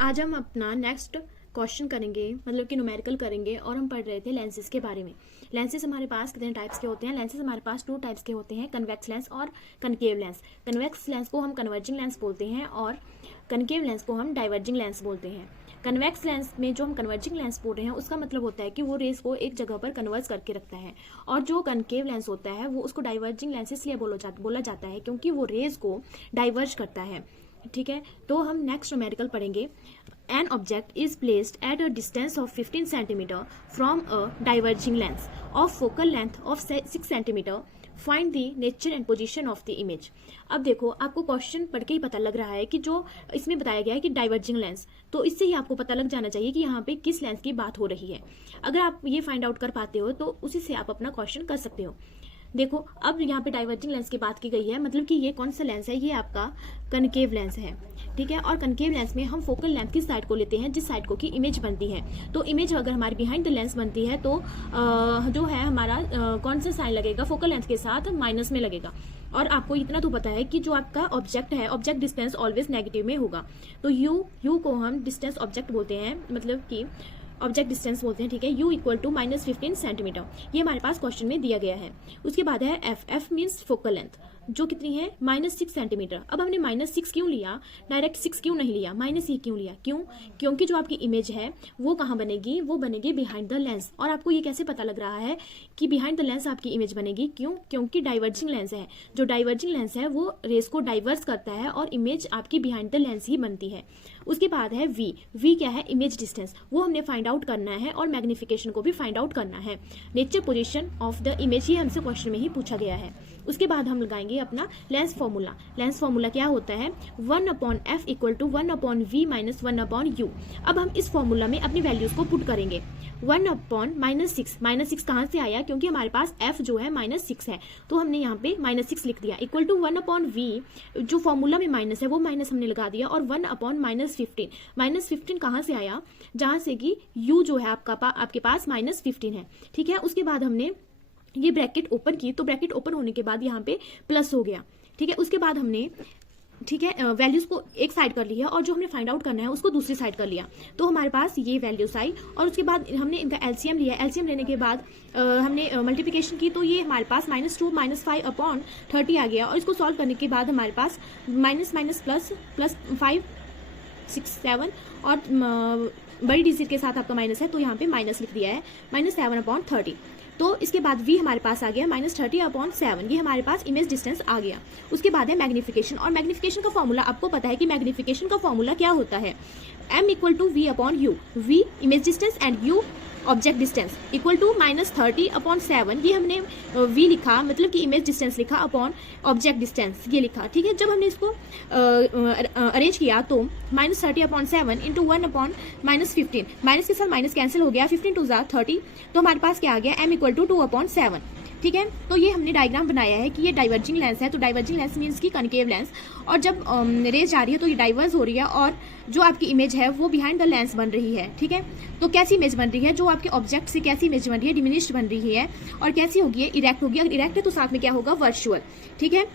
आज हम अपना नेक्स्ट क्वेश्चन करेंगे, मतलब कि न्यूमेरिकल करेंगे। और हम पढ़ रहे थे लेंसेज के बारे में। लेंसेज हमारे पास कितने टाइप्स के होते हैं? लेंसेज हमारे पास 2 टाइप्स के होते हैं, कन्वेक्स लेंस और कनकेव लेंस। कन्वेक्स लेंस को हम कन्वर्जिंग लेंस बोलते हैं और कनकेव लेंस को हम डाइवर्जिंग लेंस बोलते हैं। कन्वेक्स लेंस में जो हम कन्वर्जिंग लेंस बोल रहे हैं उसका मतलब होता है कि वो रेस को एक जगह पर कन्वर्ज करके रखता है, और जो कनकेव लेंस होता है वो उसको डाइवर्जिंग लेंस इसलिए बोला जाता है क्योंकि वो रेस को डाइवर्ज करता है। ठीक है, तो हम नेक्स्ट न्यूमेरिकल पढ़ेंगे। An object is placed at a distance of 15 cm from a diverging lens of focal length of 6 cm. Find the nature and position of the image. अब देखो, आपको क्वेश्चन पढ़ के ही पता लग रहा है कि जो इसमें बताया गया है कि डाइवर्जिंग लेंस, तो इससे ही आपको पता लग जाना चाहिए कि यहाँ पे किस लेंस की बात हो रही है। अगर आप ये फाइंड आउट कर पाते हो तो उसी से आप अपना क्वेश्चन कर सकते हो। देखो, अब यहाँ पे डाइवर्जिंग लेंस की बात की गई है, मतलब कि ये कौन सा लेंस है? ये आपका कनकेव लेंस है। ठीक है, और कनकेव लेंस में हम फोकल लेंथ की साइड को लेते हैं जिस साइड को की इमेज बनती है। तो इमेज अगर हमारी बिहाइंड द लेंस बनती है तो जो है हमारा कौन सा साइन लगेगा? फोकल लेंथ के साथ माइनस में लगेगा। और आपको इतना तो पता है कि जो आपका ऑब्जेक्ट है, ऑब्जेक्ट डिस्टेंस ऑलवेज नेगेटिव में होगा। तो यू को हम डिस्टेंस ऑब्जेक्ट बोलते हैं, मतलब कि ऑब्जेक्ट डिस्टेंस बोलते हैं। ठीक है, u इक्वल टू -15 सेंटीमीटर, ये हमारे पास क्वेश्चन में दिया गया है। उसके बाद है एफ मीन्स फोकल लेंथ, जो कितनी है? -6 सेंटीमीटर। अब हमने -6 क्यों लिया, डायरेक्ट 6 क्यों नहीं लिया, -e क्यों लिया? क्योंकि जो आपकी इमेज है वो कहाँ बनेगी? वो बनेगी बिहाइंड द लेंस। और आपको ये कैसे पता लग रहा है कि बिहाइंड द लेंस आपकी इमेज बनेगी? क्योंकि डाइवर्जिंग लेंस है। जो डाइवर्जिंग लेंस है वो रेस को डाइवर्स करता है और इमेज आपकी बिहाइंड द लेंस ही बनती है। उसके बाद है वी क्या है? इमेज डिस्टेंस, वो हमने फाइंड आउट करना है और मैग्निफिकेशन को भी फाइंड आउट करना है। Nature position of the image, ये हमसे क्वेश्चन में ही पूछा गया है। उसके बाद हम लगाएंगे अपना लेंस फॉर्मूला। लेंस फॉर्मूला क्या होता है? 1/f equal to 1/v minus 1/u। अब हम इस फॉर्मूला में अपनी वैल्यूज को पुट करेंगे। 1/-6, -6 कहाँ से आया? क्योंकि हमारे पास f जो है -6 है, तो हमने यहाँ पे -6 लिख दिया, इक्वल टू 1/v। जो फॉर्मूला में माइनस है वो माइनस हमने लगा दिया, और 1/-15। -15 कहाँ से आया? जहाँ से कि u जो है आपके पास -15 है। ठीक है, उसके बाद हमने ये ब्रैकेट ओपन की, तो ब्रैकेट ओपन होने के बाद यहाँ पे प्लस हो गया। ठीक है, उसके बाद हमने वैल्यूज को एक साइड कर लिया और जो हमने फाइंड आउट करना है उसको दूसरी साइड कर लिया, तो हमारे पास ये वैल्यूज आई। और उसके बाद हमने इनका एलसीएम लिया। एलसीएम लेने के बाद हमने मल्टीप्लिकेशन की, तो ये हमारे पास -2 -5/30 आ गया। और इसको सॉल्व करने के बाद हमारे पास +5 6 7 और बड़ी डिजिट के साथ आपका माइनस है, तो यहाँ पे माइनस लिख दिया है, -7/30। तो इसके बाद v हमारे पास आ गया -30/7, ये हमारे पास इमेज डिस्टेंस आ गया। उसके बाद है मैग्निफिकेशन, और मैग्निफिकेशन का फॉर्मूला आपको पता है कि मैग्निफिकेशन का फॉर्मूला क्या होता है? m equal to v/u, v image distance and u object distance, equal to -30/7। ये हमने v लिखा, मतलब कि इमेज डिस्टेंस लिखा अपॉन ऑब्जेक्ट डिस्टेंस ये लिखा। ठीक है, जब हमने इसको अरेंज किया तो -30/7 इंटू 1/-15, माइनस के साथ माइनस कैंसिल हो गया, 15 2 30, तो हमारे पास क्या आ गया? m equal to 2/7। ठीक है, तो ये हमने डायग्राम बनाया है कि ये डाइवर्जिंग लेंस है, तो डाइवर्जिंग लेंस मीन्स की कनकेव लेंस, और जब रेज जा रही है तो ये डाइवर्स हो रही है और जो आपकी इमेज है वो बिहाइंड द लेंस बन रही है। ठीक है, तो कैसी इमेज बन रही है? जो आपके ऑब्जेक्ट से कैसी इमेज बन रही है? डिमिनिश्ड बन रही है। और कैसी होगी? इरेक्ट होगी। अगर इरेक्ट है तो साथ में क्या होगा? वर्चुअल। ठीक है,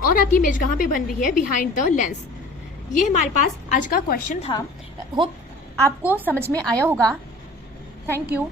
और आपकी इमेज कहाँ पे बन रही है? Behind the lens. ये हमारे पास आज का क्वेश्चन था। होप आपको समझ में आया होगा। Thank you.